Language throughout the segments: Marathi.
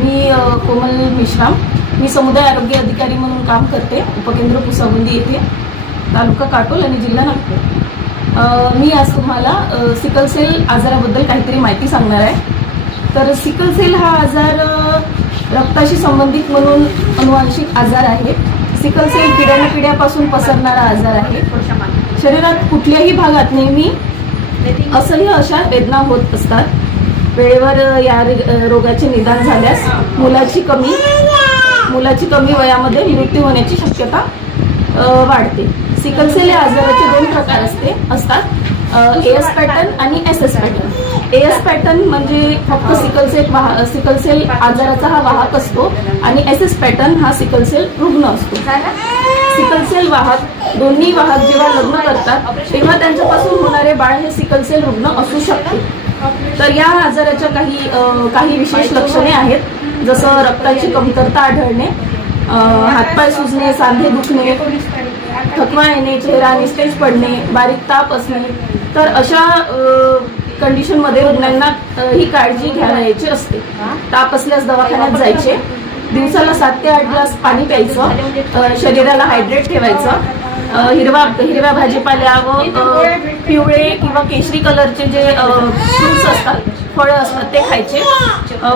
मी कोमल मेश्राम, मी समुदाय आरोग्य अधिकारी म्हणून काम करते उपकेंद्र पुसागुंदी येथे, तालुका काटोल आणि जिल्हा नागपूर। मी आज तुम्हाला सिकल सेल आजाराबद्दल काहीतरी माहिती सांगणार आहे। तर सिकल सेल हा आजार रक्ताशी संबंधित म्हणून अनुवांशिक आजार आहे। सिकल सेल पिढ्यानपिढ्यापासून पसरणारा आजार आहे। शरीरात कुठल्याही भागात नेहमी असह्य अशा वेदना होत असतात। वेळेवर या रोगाचे निदान झाल्यास मुलाची कमी वयामध्ये मृत्यू होण्याची शक्यता वाढते। सिकल सेल या आजाराचे दोन प्रकार असतात, एएस पॅटर्न आणि एसएस पॅटर्न। एएस पॅटर्न म्हणजे फक्त सिकल सेल आजाराचा हा वाहक असतो आणि एसएस पॅटर्न हा सिकल सेल रुग्ण असतो। सिकल सेल वाहक दोन्ही वाहक जेव्हा लग्न करतात तेव्हा त्यांच्यापासून होणारे बाळ हे सिकल सेल रुग्ण असू शकते। तर या आजाराच्या काही विशेष लक्षणे आहेत, जसं रक्ताची कमतरता आढळणे, हातपाय सुजणे, सांधे दुखणे, थकवा येणे, चेहरा निस्तेज पडणे, बारीक ताप असणे। तर अशा कंडिशनमध्ये रुग्णांना ही काळजी घ्यायची असते। ताप असल्यास दवाखान्यात जायचे, दिवसाला 7 ते 8 ग्लास पाणी प्यायचं, शरीराला हायड्रेट ठेवायचं, हिरव्या भाजीपाल्या व पिवळे किंवा केशरी कलरचे जे फ्रुट्स असतात, फळं असतात ते खायचे,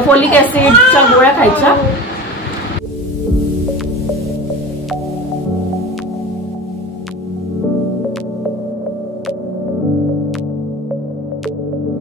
फोलिक ऍसिडच्या गोळ्या खायच्या